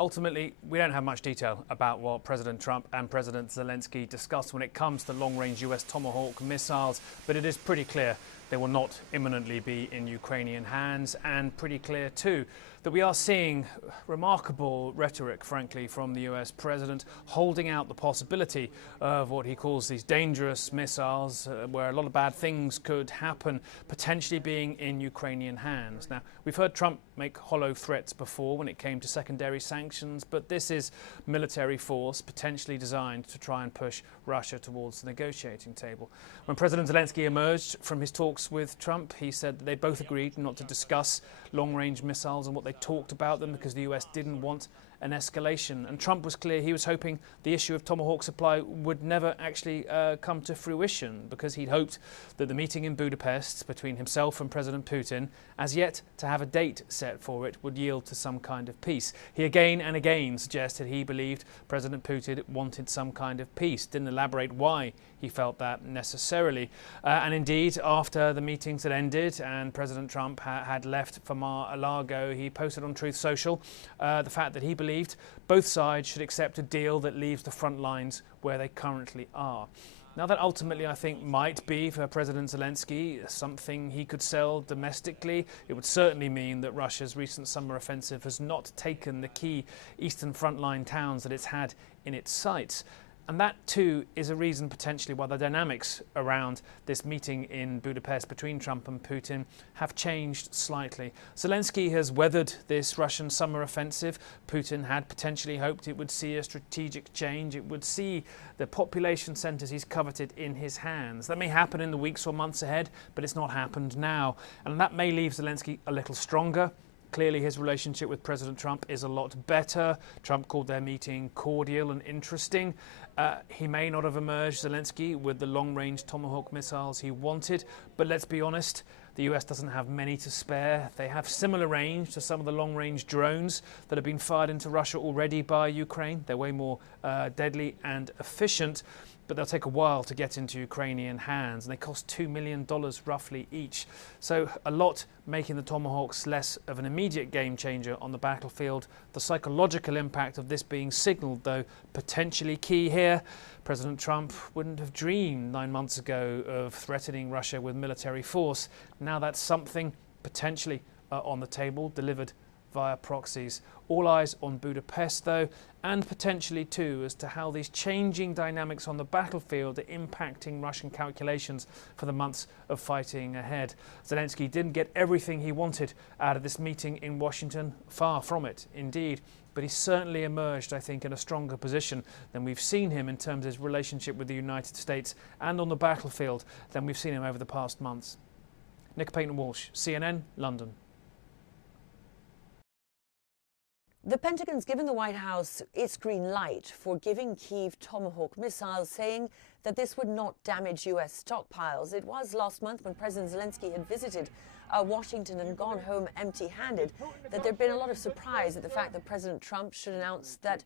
Ultimately, we don't have much detail about what President Trump and President Zelensky discussed when it comes to long-range US Tomahawk missiles, but it is pretty clear they will not imminently be in Ukrainian hands, and pretty clear too that we are seeing remarkable rhetoric, frankly, from the US president, holding out the possibility of what he calls these dangerous missiles, where a lot of bad things could happen, potentially being in Ukrainian hands. Now, we've heard Trump make hollow threats before when it came to secondary sanctions, but this is military force potentially designed to try and push Russia towards the negotiating table. When President Zelensky emerged from his talks with Trump, he said that they both agreed not to discuss long-range missiles and what they talked about them because the US didn't want an escalation. And Trump was clear he was hoping the issue of Tomahawk supply would never actually come to fruition, because he'd hoped that the meeting in Budapest between himself and President Putin, as yet to have a date set for it, would yield to some kind of peace. He again and again suggested he believed President Putin wanted some kind of peace, didn't elaborate why he felt that necessarily. And indeed, after the meetings had ended and President Trump had left for Mar-a-Lago, he posted on Truth Social the fact that he believed both sides should accept a deal that leaves the front lines where they currently are. Now, that ultimately, I think, might be for President Zelensky something he could sell domestically. It would certainly mean that Russia's recent summer offensive has not taken the key eastern frontline towns that it's had in its sights. And that, too, is a reason potentially why the dynamics around this meeting in Budapest between Trump and Putin have changed slightly. Zelensky has weathered this Russian summer offensive. Putin had potentially hoped it would see a strategic change. It would see the population centres he's coveted in his hands. That may happen in the weeks or months ahead, but it's not happened now. And that may leave Zelensky a little stronger. Clearly, his relationship with President Trump is a lot better. Trump called their meeting cordial and interesting. He may not have emerged, Zelensky, with the long-range Tomahawk missiles he wanted, but let's be honest, the US doesn't have many to spare. They have similar range to some of the long-range drones that have been fired into Russia already by Ukraine. They're way more deadly and efficient, but they'll take a while to get into Ukrainian hands, and they cost $2 million roughly each. So a lot making the Tomahawks less of an immediate game changer on the battlefield. The psychological impact of this being signalled, though, potentially key here. President Trump wouldn't have dreamed 9 months ago of threatening Russia with military force. Now that's something potentially on the table, delivered via proxies. All eyes on Budapest, though, and potentially too as to how these changing dynamics on the battlefield are impacting Russian calculations for the months of fighting ahead. Zelensky didn't get everything he wanted out of this meeting in Washington, far from it indeed, but he certainly emerged, I think, in a stronger position than we've seen him in terms of his relationship with the United States and on the battlefield than we've seen him over the past months. Nick Payton-Walsh, CNN, London. The Pentagon's given the White House its green light for giving Kyiv Tomahawk missiles, saying that this would not damage US stockpiles. It was last month when President Zelensky had visited Washington and gone home empty-handed that there'd been a lot of surprise at the fact that President Trump should announce that,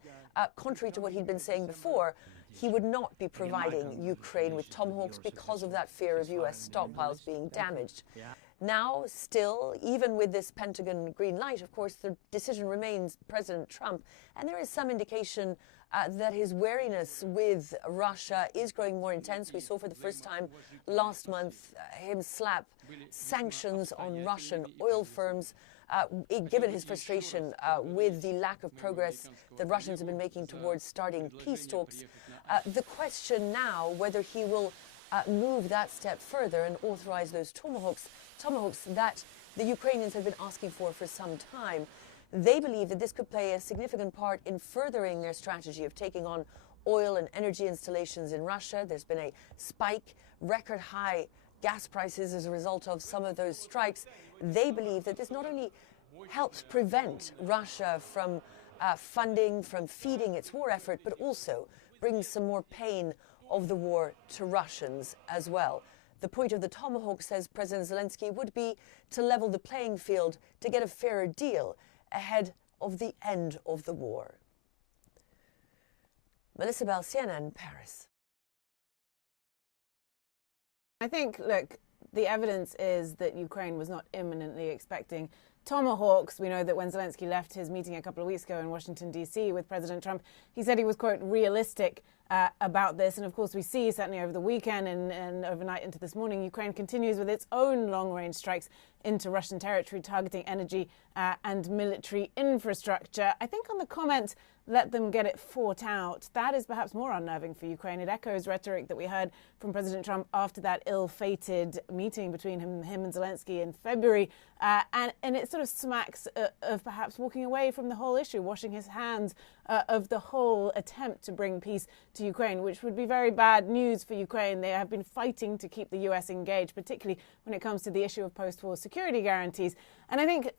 contrary to what he'd been saying before, he would not be providing Ukraine with Tomahawks because of that fear of US stockpiles being damaged. Now, still, even with this Pentagon green light, of course, the decision remains President Trump. And there is some indication that his wariness with Russia is growing more intense. We saw for the first time last month him slap sanctions on Russian oil firms, given his frustration with the lack of progress that Russians have been making towards starting peace talks. The question now, whether he will move that step further and authorize those Tomahawks that the Ukrainians have been asking for some time. They believe that this could play a significant part in furthering their strategy of taking on oil and energy installations in Russia. There's been a spike, record high gas prices as a result of some of those strikes. They believe that this not only helps prevent Russia from funding, from feeding its war effort, but also brings some more pain of the war to Russians as well. The point of the Tomahawk, says President Zelensky, would be to level the playing field to get a fairer deal ahead of the end of the war. Melissa Bell, CNN, Paris. I think, look, the evidence is that Ukraine was not imminently expecting Tomahawks. We know that when Zelensky left his meeting a couple of weeks ago in Washington, D.C. with President Trump, he said he was, quote, realistic about this. And of course, we see certainly over the weekend and overnight into this morning, Ukraine continues with its own long-range strikes into Russian territory, targeting energy and military infrastructure. I think on the comment, let them get it fought out, that is perhaps more unnerving for Ukraine. It echoes rhetoric that we heard from President Trump after that ill-fated meeting between him and Zelensky in February. And it sort of smacks of perhaps walking away from the whole issue, washing his hands of the whole attempt to bring peace to Ukraine, which would be very bad news for Ukraine. They have been fighting to keep the US engaged, particularly when it comes to the issue of post-war security guarantees. And I think,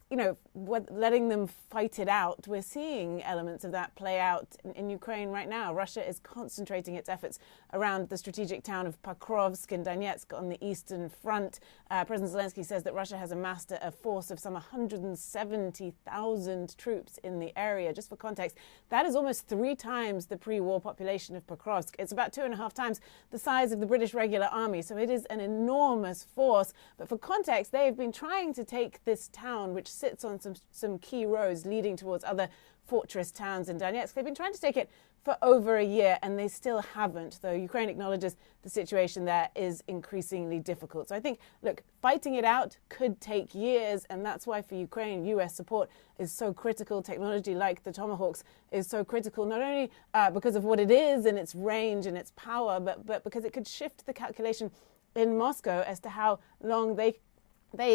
letting them fight it out, we're seeing elements of that play out in Ukraine right now. Russia is concentrating its efforts around the strategic town of Pokrovsk in Donetsk on the eastern front. President Zelensky says that Russia has amassed a force of some 170,000 troops in the area. Just for context, that is almost 3 times the pre-war population of Pokrovsk. It's about 2.5 times the size of the British regular army, so it is an enormous force. But for context, they've been trying to take this town, which sits on some key roads leading towards other fortress towns in Donetsk. They've been trying to take it for over a year, and they still haven't, though Ukraine acknowledges the situation there is increasingly difficult. So I think, look, fighting it out could take years, and that's why for Ukraine, U.S. support is so critical. Technology like the Tomahawks is so critical, not only because of what it is and its range and its power, but because it could shift the calculation in Moscow as to how long they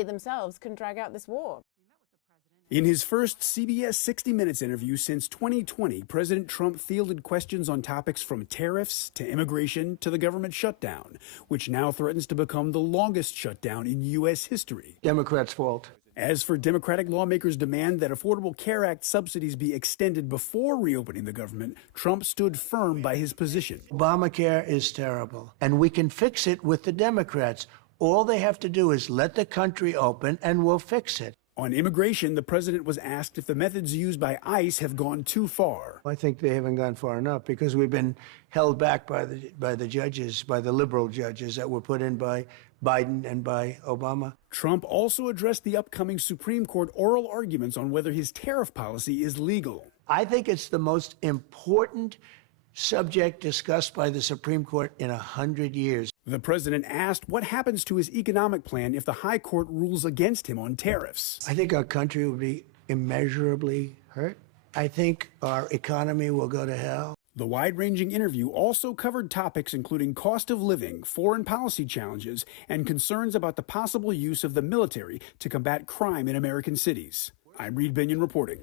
themselves can drag out this war. In his first CBS 60 Minutes interview since 2020, President Trump fielded questions on topics from tariffs to immigration to the government shutdown, which now threatens to become the longest shutdown in U.S. history. Democrats' fault. As for Democratic lawmakers' demand that Affordable Care Act subsidies be extended before reopening the government, Trump stood firm by his position. Obamacare is terrible, and we can fix it with the Democrats. All they have to do is let the country open, and we'll fix it. On immigration, the president was asked if the methods used by ICE have gone too far. I think they haven't gone far enough because we've been held back by the judges, by the liberal judges that were put in by Biden and by Obama. Trump also addressed the upcoming Supreme Court oral arguments on whether his tariff policy is legal. I think it's the most important subject discussed by the Supreme Court in 100 years. The president asked what happens to his economic plan if the high court rules against him on tariffs. I think our country will be immeasurably hurt. I think our economy will go to hell. The wide-ranging interview also covered topics including cost of living, foreign policy challenges, and concerns about the possible use of the military to combat crime in American cities. I'm Reed Binion reporting.